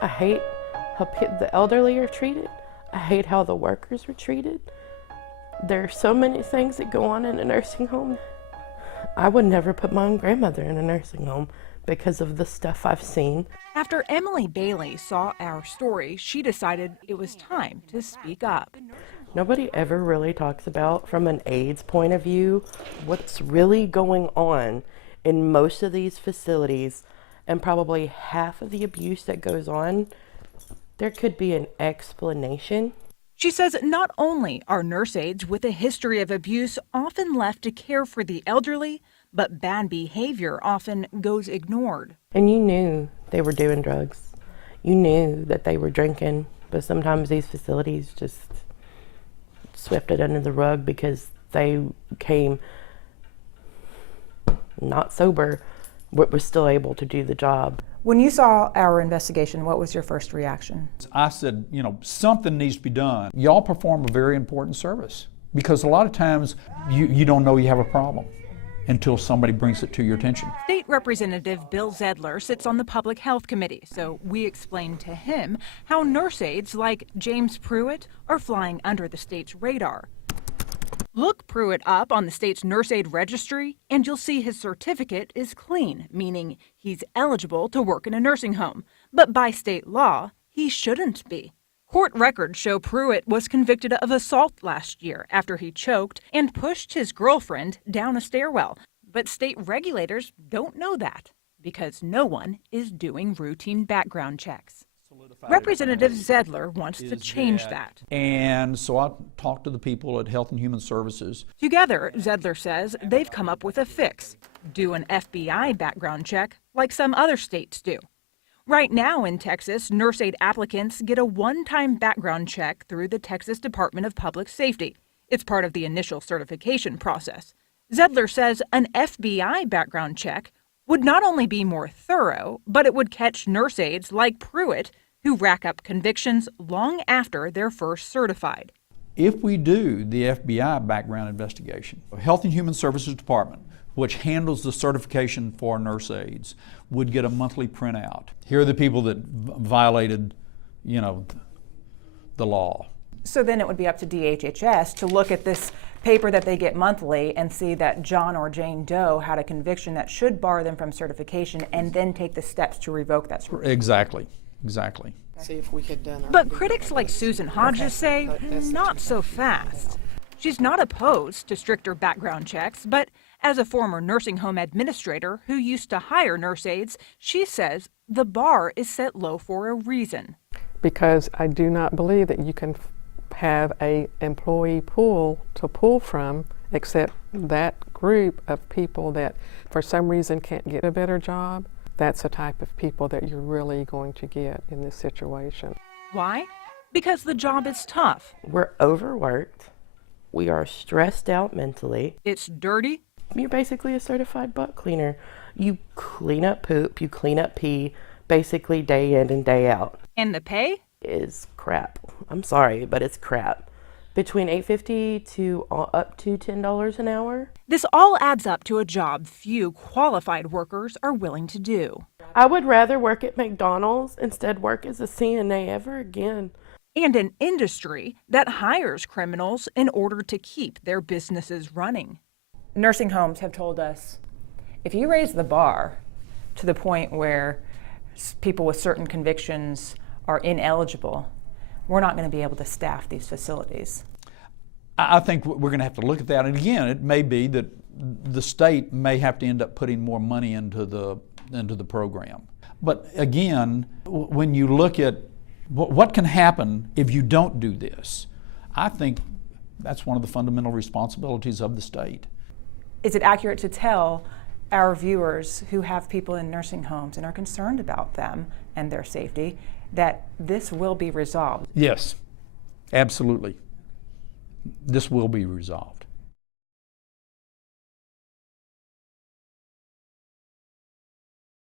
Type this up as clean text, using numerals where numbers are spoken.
I hate how the elderly are treated. I hate how the workers were treated. There are so many things that go on in a nursing home. I would never put my own grandmother in a nursing home because of the stuff I've seen. After Emily Bailey saw our story, she decided it was time to speak up. Nobody ever really talks about, from an AIDS point of view, what's really going on in most of these facilities, and probably half of the abuse that goes on. There could be an explanation. She says not only are nurse aides with a history of abuse often left to care for the elderly, but bad behavior often goes ignored. And you knew they were doing drugs. You knew that they were drinking, but sometimes these facilities just swept it under the rug because they came not sober, but were still able to do the job. When you saw our investigation, what was your first reaction? I said, something needs to be done. Y'all perform a very important service because a lot of times you don't know you have a problem until somebody brings it to your attention. State Representative Bill Zedler sits on the Public Health Committee, so we explained to him how nurse aides like James Pruitt are flying under the state's radar. Look Pruitt up on the state's nurse aide registry, and you'll see his certificate is clean, meaning he's eligible to work in a nursing home. But by state law, he shouldn't be. Court records show Pruitt was convicted of assault last year after he choked and pushed his girlfriend down a stairwell. But state regulators don't know that because no one is doing routine background checks. Representative Zedler wants to change that. And so I talked to the people at Health and Human Services. Together, Zedler says they've come up with a fix. Do an FBI background check like some other states do. Right now in Texas, nurse aide applicants get a one-time background check through the Texas Department of Public Safety. It's part of the initial certification process. Zedler says an FBI background check would not only be more thorough, but it would catch nurse aides like Pruitt who rack up convictions long after they're first certified. If we do the FBI background investigation, Health and Human Services Department, which handles the certification for nurse aides, would get a monthly printout. Here are the people that violated, the law. So then it would be up to DHHS to look at this paper that they get monthly and see that John or Jane Doe had a conviction that should bar them from certification and then take the steps to revoke that certification. Exactly. See if we had done. But critics like Susan Hodges say not so fast. She's not opposed to stricter background checks, but as a former nursing home administrator who used to hire nurse aides, she says the bar is set low for a reason. Because I do not believe that you can have a employee pool to pull from except that group of people that for some reason can't get a better job. That's the type of people that you're really going to get in this situation. Why? Because the job is tough. We're overworked. We are stressed out mentally. It's dirty. You're basically a certified butt cleaner. You clean up poop, you clean up pee, basically day in and day out. And the pay? Is crap. I'm sorry, but it's crap. Between $8.50 to up to $10 an hour. This all adds up to a job few qualified workers are willing to do. I would rather work at McDonald's instead work as a CNA ever again. And an industry that hires criminals in order to keep their businesses running. Nursing homes have told us, if you raise the bar to the point where people with certain convictions are ineligible, we're not going to be able to staff these facilities. I think we're going to have to look at that. And again, it may be that the state may have to end up putting more money into the program. But again, when you look at what can happen if you don't do this, I think that's one of the fundamental responsibilities of the state. Is it accurate to tell our viewers who have people in nursing homes and are concerned about them and their safety that this will be resolved? Yes, absolutely. This will be resolved.